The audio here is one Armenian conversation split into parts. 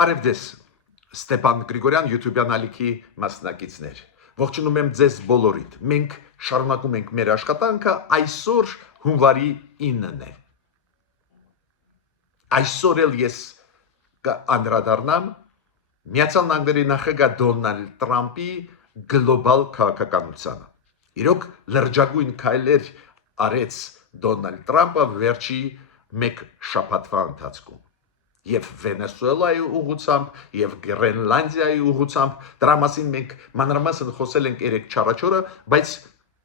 Բարև ձեզ, Ստեփան Գրիգորյան, YouTube-յան ալիքի մասնակիցներ։ Ողջունում եմ ձեզ բոլորիդ։ Մենք շարունակում ենք մեր աշխատանքը, այսօր հունվարի 9-ն է։ Այսօր էլ ես անդրադառնամ Միացյալ Նահանգների նախագահ Դոնալդ Տրամփի գլոբալ քաղաքականությանը։ Իրոք լրջագույն քայլեր արեց Դոնալդ Տրամփը վերջի մեկ շաբաթվա ընթացքում։ Եվ Վենեսուելայի ուղղությամբ, եւ Գրենլանդիայի ուղղությամբ, դրա մասին մենք մանրամասն խոսել ենք 3-4 օրը, բայց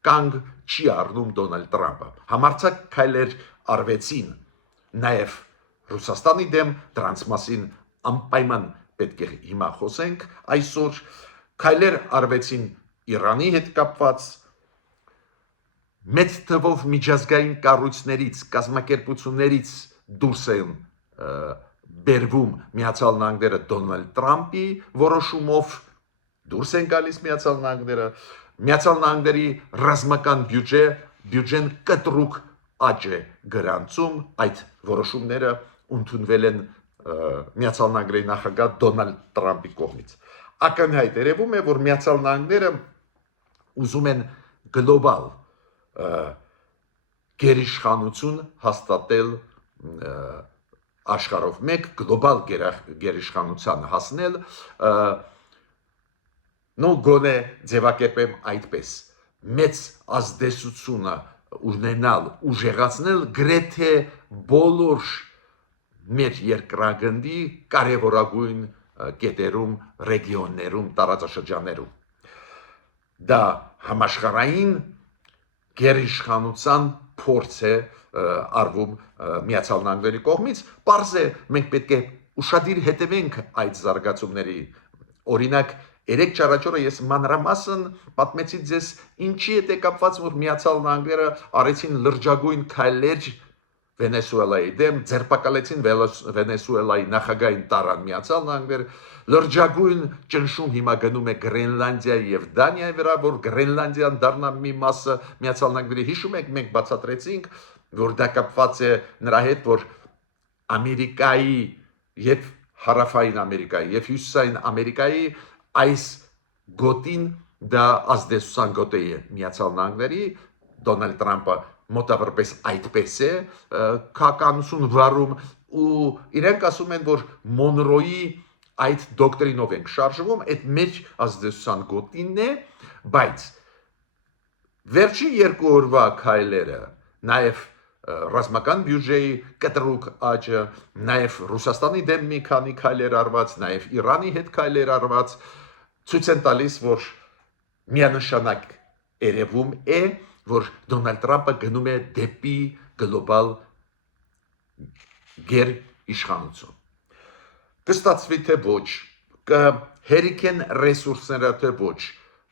կանգ չի առնում Դոնալդ Տրամփը։ Համարձակ քայլեր արվեցին նաեւ Ռուսաստանի դեմ, դրանց մասին անպայման պետք է հիմա խոսենք այսօր, քայլեր արվեցին Իրանի հետ կապված, մեծ թվով միջազգային կառույցներից, կազմակերպություններից դուրս են բերվում Միացյալ Նահանգները Դոնալդ Տրամփի որոշումով, դուրս են գալիս Միացյալ Նահանգները, Միացյալ Նահանգների ռազմական բյուջեն կտրուկ աճ է գրանցում, այդ որոշումները ընդունվել են Միացյալ Նահանգների նախագահ Դոնալդ Տրամփի կողմից։ Ակնհայտ երևում է, որ Միացյալ Նահանգները ուզում են գլոբալ գերիշխանություն հաստատել աշխարհով մեկ գլոբալ գերիշխանության հասնել, գոնե ձևակերպեմ այդպես, մեծ ազդեցությունը ունենալ, ուժեղացնել գրեթե բոլոր մեր երկրագնդի կարևորագույն կետերում, ռեգիոններում, տարածաշրջաններում։ Դա համաշխարհային գերիշխանության փորձ է արվում Միացյալ Նահանգների կողմից, պարզ է, մենք պետք է ուշադիր հետևենք այդ զարգացումների։ Օրինակ, 3-4 օրը ես մանրամասն պատմեցի ձեզ ինչի հետ է կապված, որ Միացյալ Նահանգները արեցին լրջագույն քայլեր Վենեսուելայի դեմ, ձերբակալեցին Վենեսուելայի նախագահին տարան Միացյալ Նահանգները, լրջագույն ճնշում հիմա գնում է Գրենլանդիայի եւ Դանիայի վրա, որ Գրենլանդիան դառնա մի մասը Միացյալ Նահանգների։ Հիշում եք, մենք բացատրեցինք, որ դա կապված է նրա հետ, որ Ամերիկայի եւ Հարավային Ամերիկայի եւ Հյուսիսային Ամերիկայի այս գոտին դա ազդեցության գոտի է Միացյալ Նահանգների, Դոնալդ Տրամփը մոտավորապես այդպես է քաղաքականություն վարում ու իրենք ասում են, որ Մոնրոյի այդ դոկտրինով ենք շարժվում, այդ մեր ազդեցության գոտինն է, բայց վերջի 2 օրվա քայլերը, նաև ռազմական բյուջեի կտրուկ աճը, նաև Ռուսաստանի դեմ մի քանի քայլեր արված, նաև Իրանի հետ քայլեր արված, ցույց են տալիս, որ միանշանակ երևում է, որ Դոնալդ Տրամփը գնում է դեպի գլոբալ գերիշխանություն։ Կստացվի թե ոչ, կհերիքեն ռեսուրսները թե ոչ,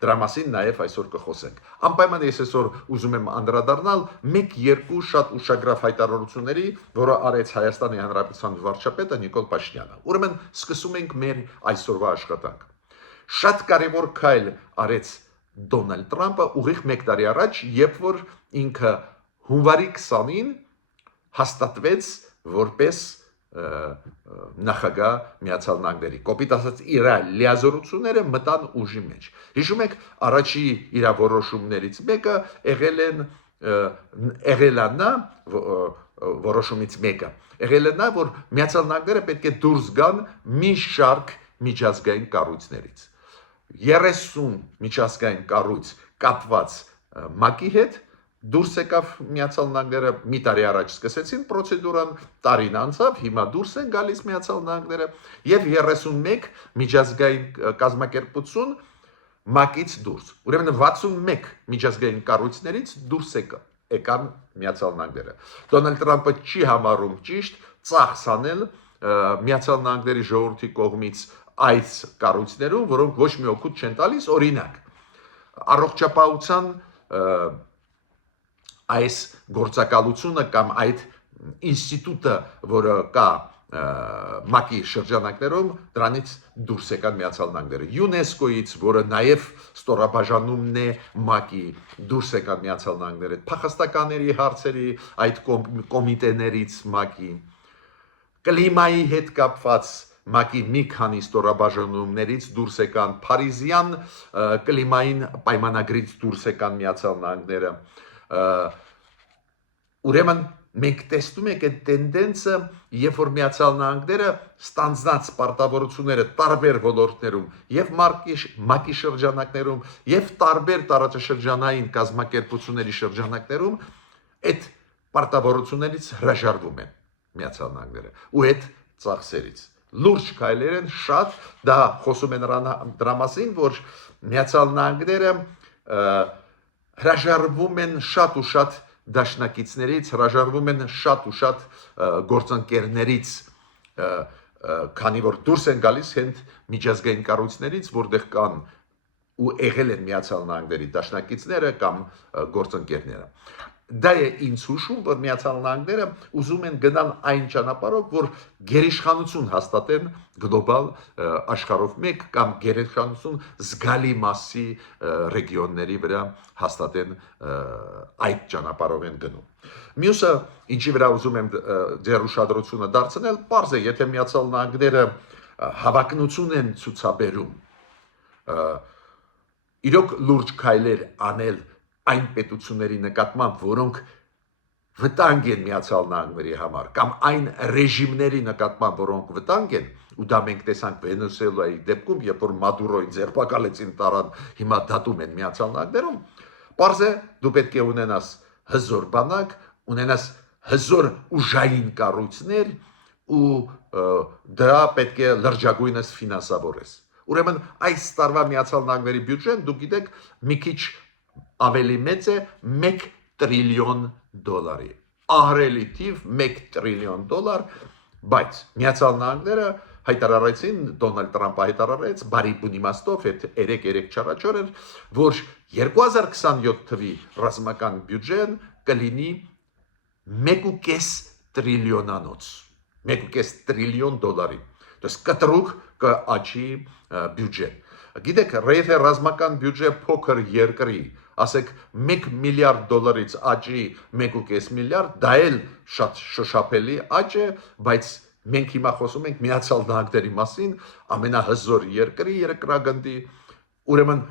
դրա մասին նաև այսօր կխոսենք։ Անպայման ես այսօր ուզում եմ անդրադառնալ 1-2 շատ ուշագրավ հայտարարությունների, որը արեց Հայաստանի Հանրապետության վարչապետը Նիկոլ Փաշինյանը։ Ուրեմն սկսում ենք մեր այսօրվա աշխատանքը։ Շատ կարևոր քայլ արեց Դոնալդ Տրամփը ուղիղ 1 տարի առաջ, երբ որ ինքը հունվարի 20-ին հաստատվեց որպես նախագահ Միացյալ Նահանգների։ Կոպիտ ասած, իր լիազորությունները մտան ուժի մեջ։ Հիշում եք, առաջի իր որոշումներից մեկը եղել է նա, որ Միացյալ Նահանգները պետք է դուրս գան մի շարք միջազգային կառույցներից։ 30 միջազգային կառույց կապված ՄԱԿ-ի հետ դուրս եկավ Միացյալ Նահանգները, մի տարի առաջ սկսեցին պրոցեդուրան, տարին անցավ, հիմա դուրս են գալիս Միացյալ Նահանգները եւ 31 միջազգային կազմակերպություն ՄԱԿ-ից դուրս։ Ուրեմն 61 միջազգային կառույցներից դուրս եկան Միացյալ Նահանգները։ Դոնալդ Տրամփը չի համարում ճիշտ ծախսանել Միացյալ Նահանգների ժողովրդի կողմից այս կառույցներում, որոնք ոչ մի օգուտ չեն տալիս, օրինակ առողջապահության այս գործակալությունը կամ այդ ինստիտուտը, որը կա ՄԱԿ-ի շրջանակներում, դրանից դուրս եկան Միացյալ Նահանգները։ ՅՈՒՆԵՍԿՕ-ից, որը նաև ստորաբաժանումն է ՄԱԿ-ի, դուրս եկան Միացյալ Նահանգները։ Փախստականների հարցերի այդ կոմիտեներից ՄԱԿ-ի, կլիմայի հետ կապված ՄԱԿ-ի մի քանի ստորաբաժանումներից դուրս եկան Փարիզյան կլիմային պայմանագրից դուրս եկան Միացյալ Նահանգները ուրեմն մենք տեսնում ենք այդ տենդենսը, երբ որ Միացյալ Նահանգները ստանձնած պարտավորությունները տարբեր ոլորտներում եւ ՄԱԿ-ի շրջանակներում եւ տարբեր տարածաշրջանային կազմակերպությունների շրջանակներում այդ պարտավորություններից հրաժարվում են Միացյալ Նահանգները ու այդ ծախսերից լուրջ քայլեր են շատ դա խոսում են դրա մասին որ Միացյալ Նահանգները հրաժարվում են շատ ու շատ դաշնակիցներից հրաժարվում են շատ ու շատ գործընկերներից քանի որ դուրս են գալիս հենց միջազգային կառույցներից որտեղ կան ու եղել են Միացյալ Նահանգների դաշնակիցները կամ գործընկերները դա է ինձ հուշում որ Միացյալ Նահանգները ուզում են գնալ այն ճանապարհով որ գերիշխանություն հաստատեն գլոբալ աշխարհով մեկ կամ գերիշխանություն զգալի մասի ռեգիոնների վրա հաստատեն այդ ճանապարհով են գնում մյուսը ինչի վրա ուզում եմ ձեր ուշադրությունը դարձնել պարզ է եթե Միացյալ Նահանգները հավակնություն են ցուցաբերում իրոք լուրջ քայլեր անել այն պետությունների նկատմամբ, որոնք վտանգ են Միացյալ Նահանգների համար, կամ այն ռեժիմների նկատմամբ, որոնք վտանգ են, ու դա մենք տեսանք Վենեսուելայի դեպքում, երբ որ Մադուրոին ձերբակալեցին տարան, հիմա դատում են Միացյալ Նահանգներում, պարզ է, դու պետք է ունենաս հզոր բանակ, ունենաս հզոր ուժային կառույցներ ու դա պետք է լրջագույնս ֆինանսավորես։ Ուրեմն այս տարվա Միացյալ Նահանգների բյուջեն, դուք գիտեք, մի քիչ ավելի մեծ է 1 տրիլիոն դոլարի ահռելի թիվ 1 տրիլիոն դոլար բայց Միացյալ Նահանգները հայտարարեցին Դոնալդ Տրամպը հայտարարեց բարի բուն իմաստով այդ 3-4 օր էր որ 2027 թվի ռազմական բյուջեն կլինի 1.5 տրիլիոնանոց 1.5 տրիլիոն դոլարի դες կտրուկ կաչի բյուջեն գիտեք եթե ռազմական բյուջե փոքր երկրի ասեք 1 միլիարդ դոլարից աճի 1.5 միլիարդ դա էլ շատ շոշափելի աճ է բայց մենք հիմա խոսում ենք Միացյալ Նահանգների մասին ամենահզոր երկրի երկրագնդի ուրեմն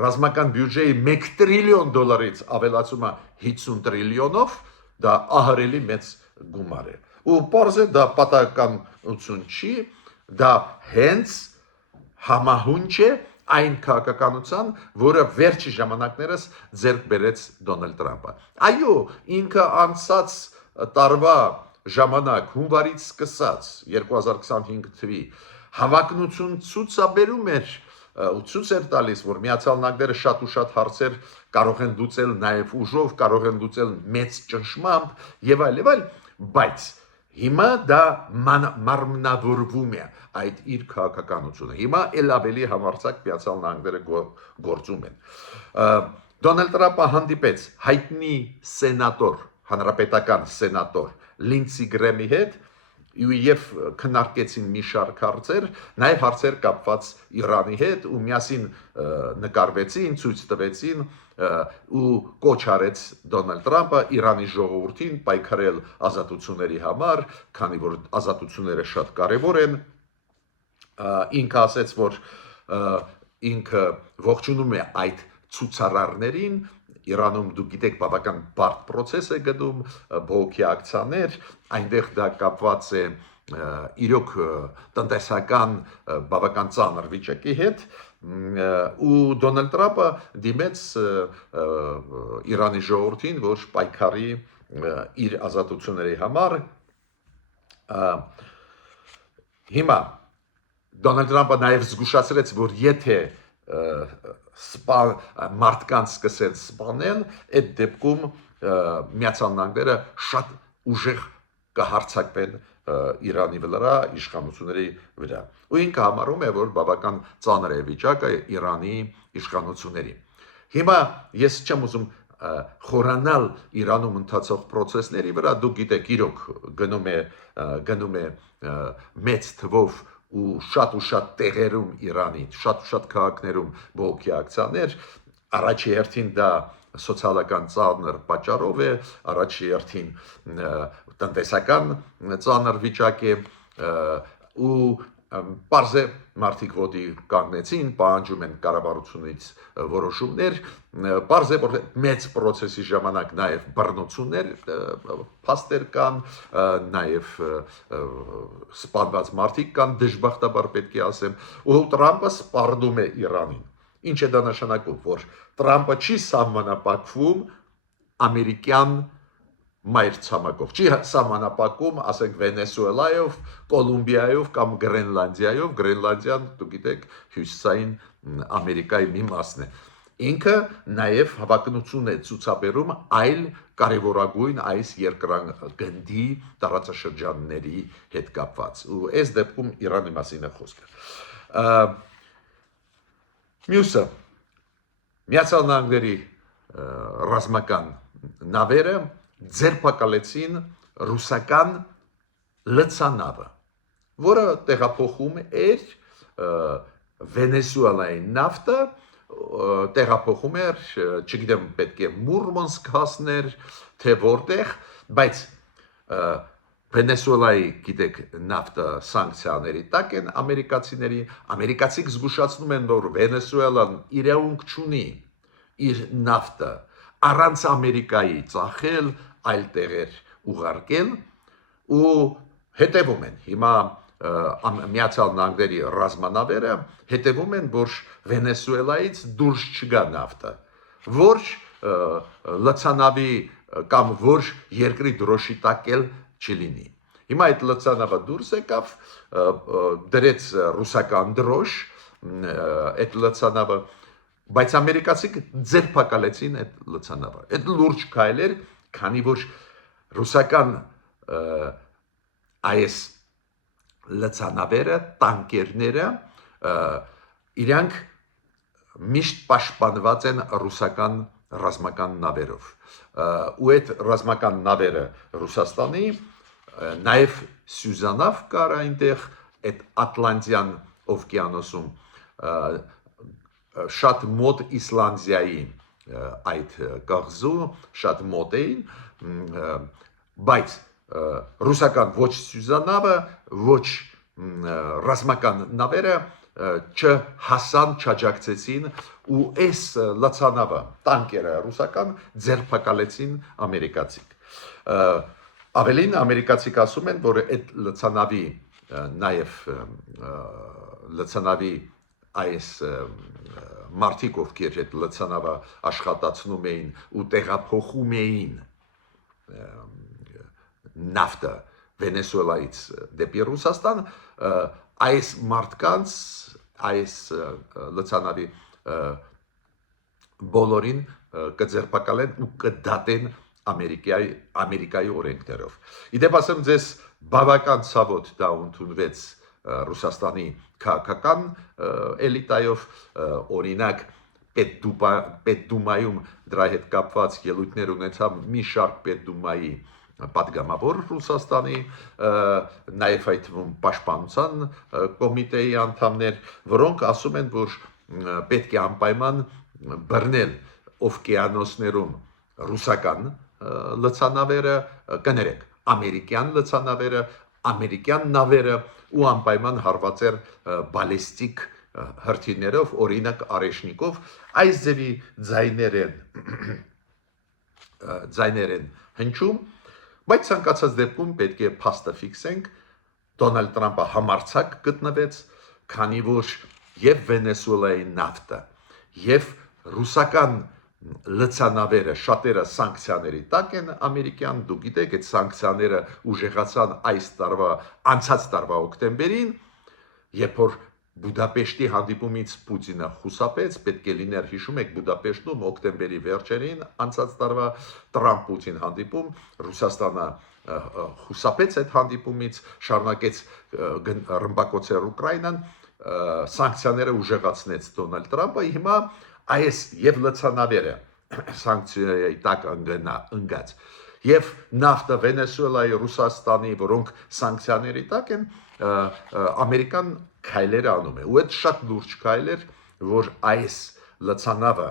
ռազմական բյուջեի 1 տրիլիոն դոլարից ավելացումը 50 տրիլիոնով դա ահռելի մեծ գումար է ու պարզ է դա պատահականություն չի դա հենց համահունչ է այն քաղաքականության, որը վերջի ժամանակներս ձեռք բերեց Դոնալդ Տրամպը։ Այո, ինքը անցած տարվա ժամանակ հունվարից սկսած 2025 թվի հավակնություն ցուցաբերում էր ու ցույց էր տալիս, որ Միացյալ Նահանգները շատ ու շատ հարցեր կարող են լուծել նաև ուժով, կարող են լուծել մեծ ճնշմամբ եւ այլ, բայց հիմա դա մարմնավորվում է այդ իր քաղաքականությունը։ Հիմա էլ ավելի համարձակ Միացյալ Նահանգները գործում են։ Դոնալդ Տրամպը հանդիպեց հայտնի սենատոր, հանրապետական սենատոր Լինդսի Գրեմի հետ եւ քննարկեցին մի շարք հարցեր, նաև հարցեր կապված Իրանի հետ ու միասին նկարվեցին, ցույց տվեցին ու կոչ արեց Դոնալդ Տրամպը Իրանի ժողովրդին պայքարել ազատությունների համար, քանի որ ազատությունները շատ կարևոր են, ինքը ասեց, որ ինքը ողջունում է այդ ցուցարարներին Իրանում դուք գիտեք բավական բարդ process է գնում, բողոքի ակցիաներ, այնտեղ դա կապված է իրոք տնտեսական բավական ծանր վիճակի հետ ու Դոնալդ Տրամպը դիմեց Իրանի ժողովրդին, որ պայքարի իր ազատությունների համար հիմա Դոնալդ Տրամպը նաև զգուշացրեց, որ եթե մարդկանց սկսեն սպանել, այդ դեպքում Միացյալ Նահանգները շատ ուժեղ կհարձակվեն Իրանի վրա, իշխանությունների վրա։ Ու ինքը համարում է, որ բավական ծանր է վիճակը Իրանի իշխանությունների։ Հիմա ես չեմ ուզում խորանալ Իրանում ընթացող process-ների վրա, դուք գիտեք, իրոք գնում է մեծ թվով ու շատ տեղերում Իրանի, շատ քաղաքներում բողոքի ակցիաներ, առաջի հերթին դա սոցիալական ծանր պատճառով է, առաջի հերթին տնտեսական ծանր վիճակ է ու Պարզ է մարդիկ ոտի կանգնեցին, պահանջում են կառավարությունից որոշումներ, պարզ է որ մեծ process-ի ժամանակ նաև բռնություններ, փաստեր կան, նաև սպանված մարդիկ կան, դժբախտաբար պետք է ասեմ, ու Տրամպը սպառնում է Իրանին։ Ինչ է դա նշանակում, որ Տրամպը չի սահմանափակվում ամերիկյան մայր ցամաքով, չի սահմանափակում, ասենք Վենեսուելայով, Կոլումբիայով կամ Գրենլանդիայով, Գրենլանդիան, դուք գիտեք, հյուսիսային Ամերիկայի մի մասն է։ Ինքը նաև հավակնություն է ցուցաբերում այլ կարևորագույն այս երկրագնդի տարածաշրջանների հետ կապված։ Ու այս դեպքում Իրանի մասին է խոսքը։ Մյուսը Միացյալ Նահանգների ռազմական նավերը ձերբակալեցին ռուսական լցանավը, որը տեղափոխում էր Վենեսուելայի նավթը, տեղափոխում էր, չգիտեմ, պետք է Մուրմանսկ հասներ, թե որտեղ, բայց Վենեսուելայի, գիտեք, նավթը սանկցիաների տակ են ամերիկացիների, ամերիկացիք զգուշացնում են, որ Վենեսուելան իրավունք չունի իր նավթը առանց Ամերիկայի ծախել, այլ տեղեր ուղարկել ու հետևում են հիմա Միացյալ Նահանգների ռազմանավերը հետևում են, որ Վենեսուելայից դուրս չգա նավթը, որ լցանավի կամ որ երկրի դրոշի տակ էլ չլինի։ Հիմա այդ լցանավը դուրս եկավ, դրեց ռուսական դրոշ, այդ լցանավը, բայց ամերիկացիք ձերբակալեցին այդ լցանավը։ Այդ լուրջ քայլ էր, քանի որ ռուսական այս լցանավերը, տանկերները իրանք միշտ պաշտպանված են ռուսական ռազմական նավերով։ Ու այդ ռազմական նավերը Ռուսաստանի նաև Սյուզանավ կար այնտեղ, այդ Ատլանտյան օվկիանոսում շատ մոտ Իսլանդիայի այդ կղզու, շատ մոտ էին, բայց ռուսական ոչ Սյուզանավը, ոչ ռազմական նավերը չհասան, չաջակցեցին ու այս լցանավը, տանկերը ռուսական ձերբակալեցին ամերիկացիք։ Ավելին ամերիկացիք ասում են, որ այդ լցանավի նաև լցանավի այս մարդիկ, ովքեր այդ լցանավը աշխատացնում էին ու տեղափոխում էին նավթը Վենեսուելայից դեպի Ռուսաստան, այս մարդկանց, այս լցանավի բոլորին կձերբակալեն ու կդատեն Ամերիկայի օրենքներով։ Իդեպ ասեմ ձեզ, բավական ցավոտ դա ընդունվեց Ռուսաստանի քաղաքական էլիտայով, օրինակ Պետդումայում դրա հետ կապված ելույթներ ունեցավ մի շարք Պետդումայի պատգամավոր Ռուսաստանի, նաև այդ թվում պաշտպանության կոմիտեի անդամներ, որոնք ասում են, որ պետք է անպայման բռնել օվկիանոսներում ռուսական լցանավերը, կներեք, ամերիկյան լցանավերը, ամերիկյան նավերը ու անպայման հարվածեր բալեստիկ հրթիռներով, օրինակ Արեշնիկով, այս ձևի ձայներ են հնչում, բայց ցանկացած դեպքում պետք է փաստը ֆիքսենք, Դոնալդ Տրամպը համարձակ գտնվեց, քանի որ եւ Վենեսուելայի նավթը եւ ռուսական լցանավերը շատերը սանկցիաների տակ են ամերիկյան, դուք գիտեք, այդ սանկցիաները ուժեղացան այս տարվա, անցած տարվա օկտեմբերին, երբ որ Բուդապեշտի հանդիպումից Պուտինը խուսափեց, պետք է լիներ, հիշում եք, Բուդապեշտում օկտեմբերի վերջերին անցած տարվա Տրամփ-Պուտին հանդիպում, Ռուսաստանը խուսափեց այդ հանդիպումից, շարունակեց ռմբակոծել Ուկրաինան, սանկցիաները ուժեղացնեց Դոնալդ Տրամպը, հիմա այս եւ լցանավերը սանկցիայի տակ ընկած եւ նավթը Վենեսուելայի, Ռուսաստանի, որոնք սանկցիաների տակ են, ամերիկան քայլեր անում է, ու այդ շատ լուրջ քայլ էր, որ այս լցանավը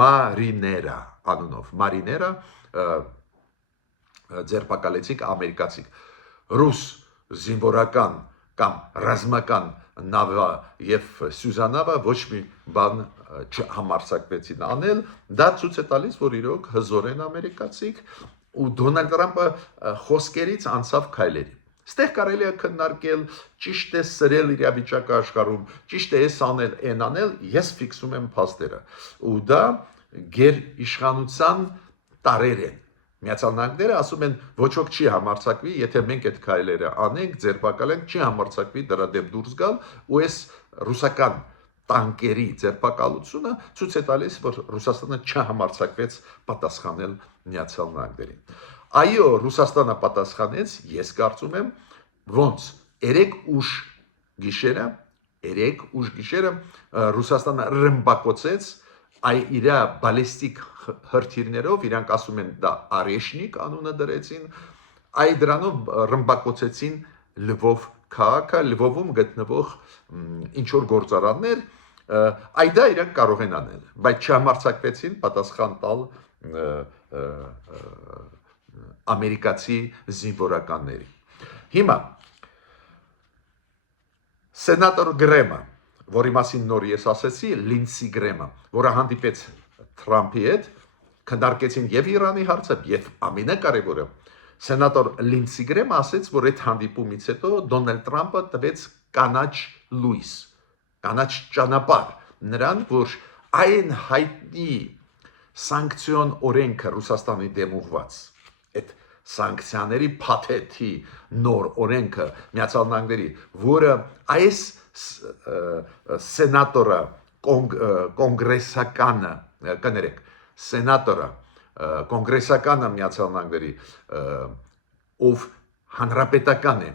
Մարիներա անունով, Մարիներա ձերբակալեցին ամերիկացիք, ռուս զինվորական կամ ռազմական նավը եւ Սյուզանավը ոչ մի բան չհամարձակվեցին անել, դա ցույց է տալիս, որ իրոք հզոր են ամերիկացիք ու Դոնալդ Թրամփը խոսքերից անցավ քայլերի։ Ստեղ կարելի է քննարկել ճիշտ է սրել իրավիճակը աշխարհում, ճիշտ է այս անել, այն անել, ես ֆիքսում եմ փաստերը։ Ու դա գեր իշխանության տարեր են։ Միացյալ Նահանգները ասում են ոչ ոք չի համարձակվի, եթե մենք այդ քայլերը անենք, ձերբակալենք, չի համարձակվի դրա դեմ դուրս գալ, ու այս ռուսական տանկերի ձերբակալությունը ցույց է տալիս, որ Ռուսաստանը չհամարձակվեց պատասխանել Միացյալ Նահանգներին։ Այո, Ռուսաստանը պատասխանեց, ես կարծում եմ, ոնց 3 ուշ գիշերը Ռուսաստանը ռմբակոծեց իր բալիստիկ հրթիռներով, իրանք ասում են դա Արեշնիկ անունը դրեցին, դրանով ռմբակոծեցին Լվով քաղաքը, Լվովում գտնվող ինչ որ գործարաններ, դա իրանք կարող են անել, բայց չհամարձակվեցին պատասխան տալ ամերիկացի զինվորականների։ Հիմա սենատոր Գրեմը, որի մասին նոր ես ասեցի, Լինսի Գրեմը, որը հանդիպեց Թրամփի հետ, քննարկեցին եւ Իրանի հարցը, եւ ամենակարևորը, սենատոր Լինսի Գրեմը ասաց, որ այդ հանդիպումից հետո Դոնալդ Թրամփը տվեց կանաչ լույս, կանաչ ճանապարհ նրան, որ այն հայտնի սանկցիոն օրենքը Ռուսաստանի դեմ ուղված, այդ սանկցիաների փաթեթի նոր օրենքը Միացյալ Նահանգների, որը այս սենատորը կոնգրեսականը կներեք, սենատորը կոնգրեսականը Միացյալ Նահանգների, ով հանրապետական է,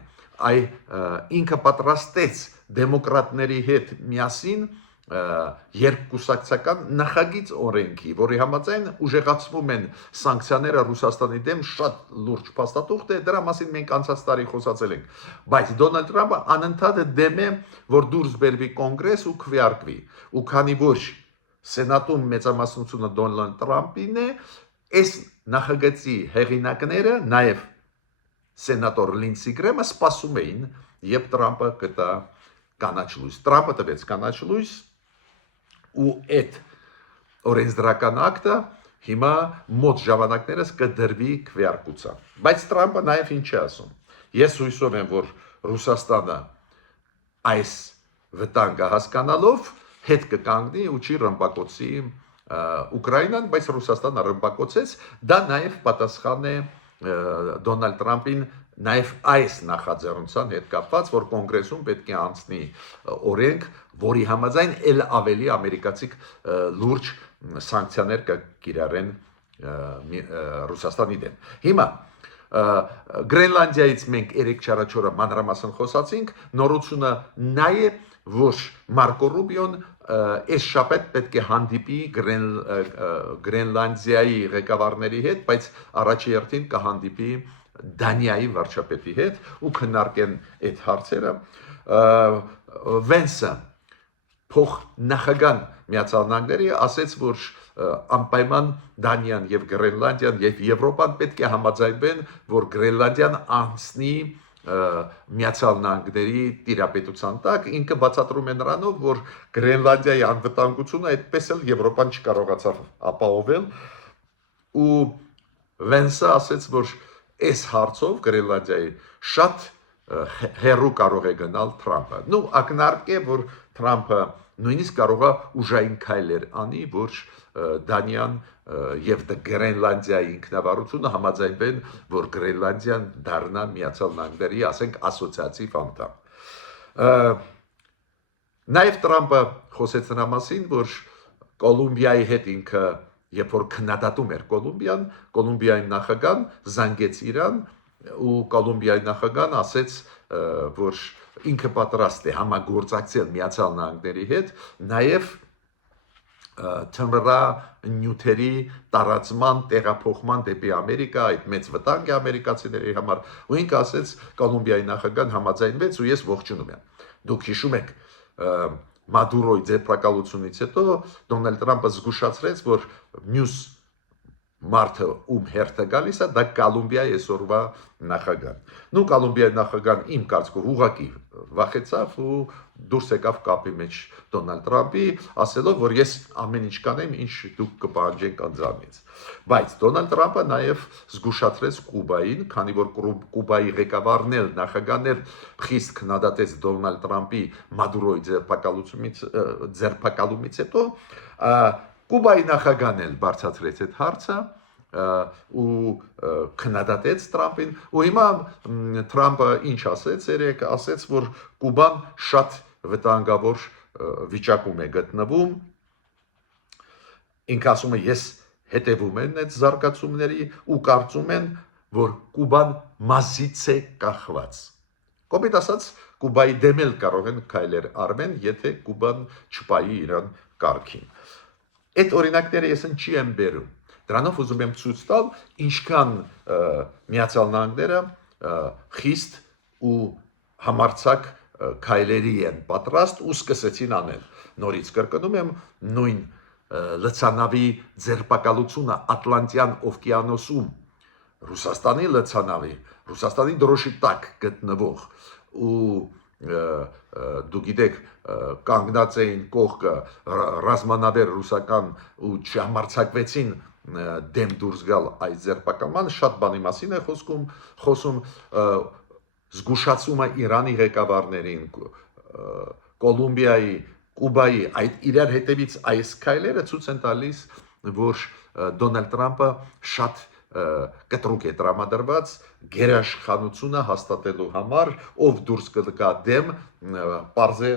ինքը պատրաստեց դեմոկրատների հետ միասին երկկուսակցական նախագիծ օրենքի, որի համաձայն ուժեղացվում են սանկցիաները Ռուսաստանի դեմ, շատ լուրջ փաստաթուղթ է, դրա մասին մենք անցած տարի խոսացել ենք, բայց Դոնալդ Թրամփը անընդհատ դեմ է, որ դուրս բերվի կոնգրես ու քվեարկվի, ու քանի որ սենատում մեծամասնությունը Դոնալդ Թրամփին է, այս նախագծի հեղինակները, նաև սենատոր Լինսի Գրեմը սպասում էին, երբ Թրամփը կտա կանաչ լույս։ Թրամփը տվեց կանաչ լույս, ու այդ օրենսդրական ակտը հիմա մոտ ժամանակներս կդրվի քվեարկության։ Բայց Թրամփը նաև ինչ է ասում։ Ես հույսով եմ, որ Ռուսաստանը այս վտանգը հասկանալով հետ կկանգնի ու չի ռմբակոծի Ուկրաինան, բայց Ռուսաստանը ռմբակոծեց, դա նաև պատասխան է Դոնալդ Թրամփին նաև այս նախաձեռնության հետ կապված, որ կոնգրեսում պետք է անցնի օրենք, որի համաձայն ել ավելի ամերիկացիք լուրջ սանկցիաներ կկիրառեն Ռուսաստանի դեմ։ Հիմա Գրենլանդիայից մենք 3-4 օրը մանրամասն խոսացինք, նորությունը նա է, որ Մարկո Ռուբիոն այս շաբաթ պետք է հանդիպի Գրենլանդիայի ղեկավարների հետ, բայց առաջի հերթին կհանդիպի Դանիայի վարչապետի հետ ու քննարկեն այդ հարցերը։ Վենսը փոխնախագահ Միացյալ Նահանգների ասաց, որ անպայման Դանիան եւ Գրենլանդիան եւ Եվրոպան պետք է համաձայնվեն, որ Գրենլանդիան անցնի Միացյալ Նահանգների տիրապետության տակ, ինքը բացատրում է նրանով, որ Գրենլանդիայի անվտանգությունը այդպես էլ Եվրոպան չկարողացավ ապահովել, ու Վենսը ասաց, որ այս հարցով Գրենլանդիայի շատ հեռու կարող է գնալ Թրամփը։ Նու ակնարկ է, որ Թրամփը նույնիսկ կարող է ուժային քայլեր անի, որ Դանիան եւ Գրենլանդիայի ինքնավարությունը համաձայնվեն, որ Գրենլանդիան դառնա Միացյալ Նահանգների, ասենք, ասոցիացիվ անդամ։ Նաև Թրամփը խոսեց նրա մասին, որ Կոլումբիայի հետ ինքը երբ որ քննադատում էր Կոլումբիայի նախագահան զանգեց իրան, ու Կոլումբիայի նախագահան ասեց, որ ինքը պատրաստ է համագործակցել Միացյալ Նահանգների հետ, նաև թմրանյութերի տարածման, տեղափոխման դեպի Ամերիկա, այդ մեծ վտանգ է ամերիկացիների համար, ու ինքը ասեց Կոլումբիայի նախագահան համաձայնվեց, ու ես ողջունում եմ։ Դուք հիշում եք Մադուրոյի ձերբակալությունից հետո Դոնալդ Թրամփը զգուշացրեց, որ մյուս մարդը ում հերթը գալիս է, դա Կոլումբիայի այսօրվա նախագահն։ Նու Կոլումբիայի նախագահն իմ կարծիքով ուղղակի վախեցավ ու դուրս եկավ կապի մեջ Դոնալդ Տրամփի, ասելով, որ ես ամեն ինչ կանեմ, ինչ դուք կպահանջեք անձանից։ Բայց Դոնալդ Տրամփը նաև զգուշացրեց Կուբային, քանի որ Կուբայի ղեկավարն էլ նախագահն էլ խիստ քննադատեց Դոնալդ Տրամփի Մադուրոյի ձերբակալումից հետո, Կուբայի նախագահն էլ բարձրացրեց այդ հարցը ու քննադատեց Տրամփին ու հիմա Տրամփը ինչ ասեց, երեք ասեց, որ Կուբան շատ վտանգավոր վիճակում է գտնվում։ Ինքը ասում է, ես հետևում եմ այդ զարգացումների ու կարծում եմ, որ Կուբան մազից է կախված։ Կոպիտ ասած, Կուբայի դեմ էլ կարող են քայլեր արվեն, եթե Կուբան չպայի իրան կարգին։ Այդ օրինակները ես ինչի եմ բերում։ Դրանով ուզում եմ ցույց տալ, ինչքան Միացյալ Նահանգները խիստ ու համարձակ քայլերի են պատրաստ ու սկսեցին անել։ Նորից կրկնում եմ, նույն լցանավի ձերբակալությունը Ատլանտյան օվկիանոսում, Ռուսաստանի լցանավի, Ռուսաստանի դրոշի տակ գտնվող ու դու գիտեք կանգնած էին կողքը ռազմանավեր ռուսական ու չհամարձակվեցին դեմ դուրս գալ այս ձերբակալման, շատ բանի մասին է խոսում զգուշացումը Իրանի ղեկավարներին, Կոլումբիայի, Կուբայի, այդ իրար հետևից այս քայլերը ցույց են տալիս, որ Դոնալդ Տրամփը շատ կտրուկ է տրամադրված գերաշխանությունը հաստատելու համար, ով դուրս կգա դեմ, պարզ է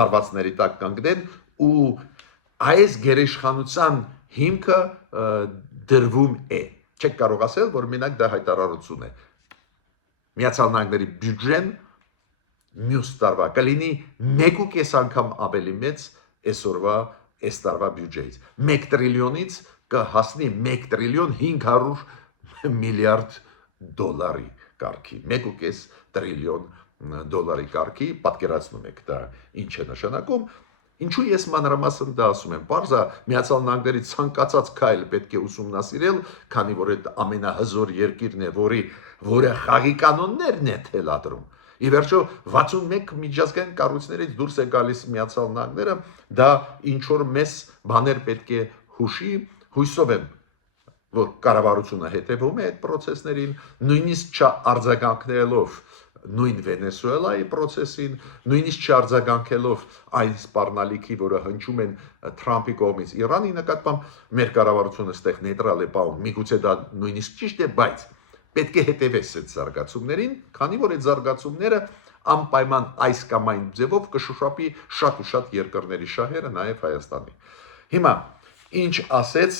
հարվածների տակ կանգնեն ու այս գերաշխանության հիմքը դրվում է։ Չեք կարող ասել, որ մենակ դա հայտարարություն է։ Միացյալ Նահանգների բյուջեն մյուս տարվա կլինի 1.5 անգամ ավելի մեծ այսօրվա այս տարվա բյուջեից։ 1 տրիլիոնից կհասնի 1 տրիլիոն 500 միլիարդ դոլարի կարգի, 1.5 տրիլիոն դոլարի կարգի, պատկերացնում եք դա ինչ է նշանակում։ Ինչու ես մանրամասն դա ասում եմ, պարզ է Միացյալ Նահանգների ցանկացած քայլ պետք է ուսումնասիրել, քանի որ այդ ամենահզոր երկիրն է, որը խաղի կանոններն է թելադրում։ Ի վերջո 61 միջազգային կառույցներից դուրս է գալիս Միացյալ Նահանգները, դա ինչ որ մեծ բաներ պետք է հուշի, հույսով եմ, որ կառավարությունը հետևում է այդ process-ներին, նույնիսկ չարձագանքելով նույն Վենեսուելայի process-ին, նույնիսկ չարձագանքելով այն սպառնալիքի, որը հնչում են Թրամփի կողմից Իրանի նկատմամբ, մեր կառավարությունը ստեղ նեյտրալ է պահում, միգուցե դա նույնիսկ ճիշտ է, բայց պետք է հետևես այդ զարգացումներին, քանի որ այդ զարգացումները անպայման այս կամ այն ձևով կշոշափի շատ ու շատ երկրների շահերը, նաև Հայաստանի։ Հիմա ինչ ասեց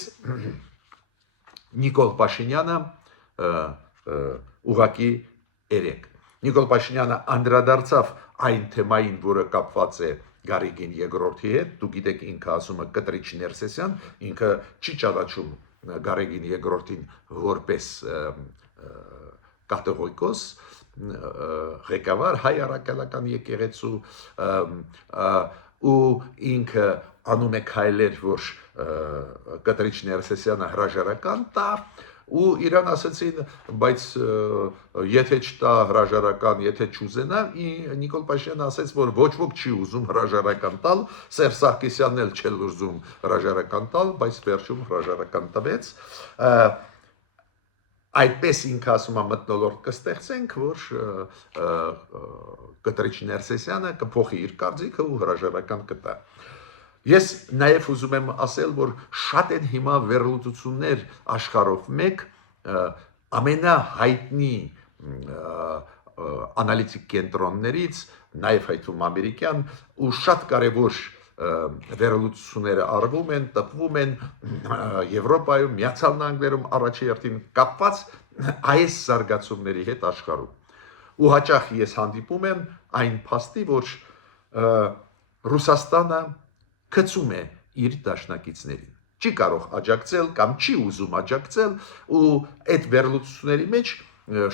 Նիկոլ Փաշինյանը ուղղակի երեք։ Նիկոլ Փաշինյանը անդրադարձավ այն թեմային, որը կապված է Գարեգին երկրորդի հետ, դու գիտեք ինքը ասում է Կտրիչ Ներսեսյան, ինքը չի ճանաչում Գարեգին երկրորդին որպես կաթողիկոս, ղեկավար հայ առաքելական եկեղեցու ու ինքը անում է քայլեր, որ Կտրիչ Ներսեսյանը հրաժարական տա ու իրան ասեցին, բայց եթե չտա հրաժարական, եթե չուզենա, Նիկոլ Փաշինյանը ասեց, որ ոչ ոք չի ուզում հրաժարական տալ, Սերժ Սարգսյանն էլ չէր ուզում հրաժարական տալ, բայց վերջում հրաժարական տվեց։ Այդպես ինքը ասում է մթնոլորտ կստեղծենք, որ Կտրիչ Ներսեսյանը կփոխի իր կարծիքը ու հրաժարական կտա։ Ես նաև ուզում եմ ասել, որ շատ են հիմա վերլուծություններ աշխարհով մեկ ամենահայտնի անալիտիկ կենտրոններից, նաև հայտում ամերիկյան ու շատ կարևոր վերլուծությունները արվում են, տպվում են Եվրոպայում, Միացյալ Նահանգներում առաջերտին կապված այս զարգացումների հետ աշխարհում։ Ու հաճախ ես հանդիպում եմ այն փաստի, որ Ռուսաստանը գցում է իր դաշնակիցներին։ Չի կարող աջակցել կամ չի ուզում աջակցել ու այդ վերլուծությունների մեջ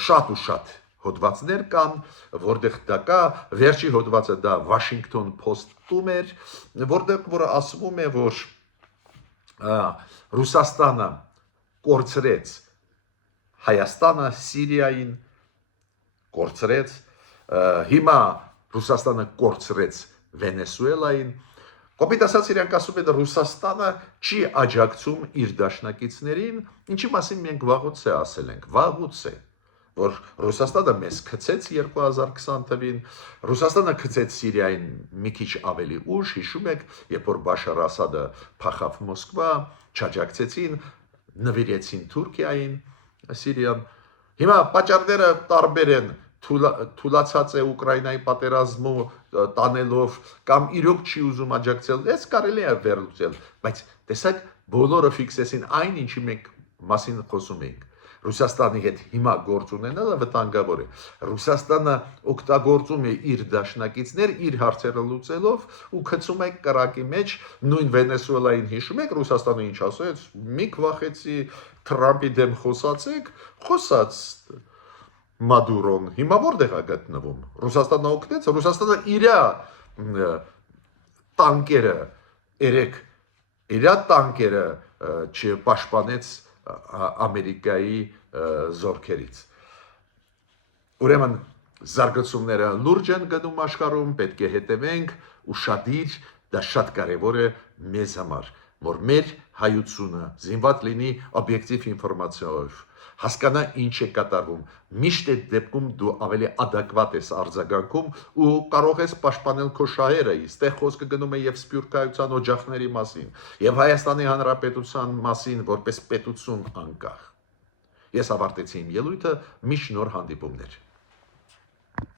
շատ ու շատ հոդվածներ կան, որտեղ դա կա, վերջի հոդվածը դա Washington Post-ում էր, որտեղ որ ասվում է, որ Ռուսաստանը կորցրեց Հայաստանը, Սիրիային կորցրեց, հիմա Ռուսաստանը կորցրեց Վենեսուելային։ Կոպիտ ասած իրանք ասում են Ռուսաստանը չի աջակցում իր դաշնակիցներին, ինչի մասին մենք վաղուց է ասել ենք, վաղուց է, որ Ռուսաստանը մեզ գցեց 2020 թվին, Ռուսաստանը գցեց Սիրիային մի քիչ ավելի ուշ, հիշում եք, երբ որ Բաշար Ասադը փախավ Մոսկվա, չաջակցեցին, նվիրեցին Թուրքիային, Սիրիան։ Հիմա պատճառները տարբեր են, թուլացած է Ուկրաինայի պատերազմում տանելով կամ իրոք չի ուզում աջակցել, ես կարելի է վերլուծել, բայց տեսակ բոլորը ֆիքսեցին այն, ինչի մենք մասին խոսում ենք։ Ռուսաստանի հետ հիմա գործ ունենալը վտանգավոր է։ Ռուսաստանը օգտագործում է իր դաշնակիցներ իր հարցերը լուծելով ու գցում է կրակի մեջ նույն Վենեսուելային հիշում եք Ռուսաստանը ինչ ասեց, մի քվախեցի Թրամփի դեմ խոսացեք, խոսած Մադուրոն հիմա որտեղ է գտնվում։ Ռուսաստանը օգնեց, Ռուսաստանը իր տանկերը չպաշտպանեց Ամերիկայի զորքերից։ Ուրեմն զարգացումները լուրջ են գնում աշխարհում, պետք է հետևենք ուշադիր, դա շատ կարևոր է մեզ համար, որ մեր հայությունը զինված լինի օբյեկտիվ ինֆորմացիայով, հասկանա ինչ է կատարվում, միշտ այդ դեպքում դու ավելի ադեկվատ ես արձագանքում ու կարող ես պաշտպանել քո շահերը, այստեղ խոսքը գնում է եւ սփյուռքայության օջախների մասին, եւ Հայաստանի Հանրապետության մասին որպես պետություն անկախ։ Ես ավարտեցի իմ ելույթը, միշտ նոր հանդիպումներ։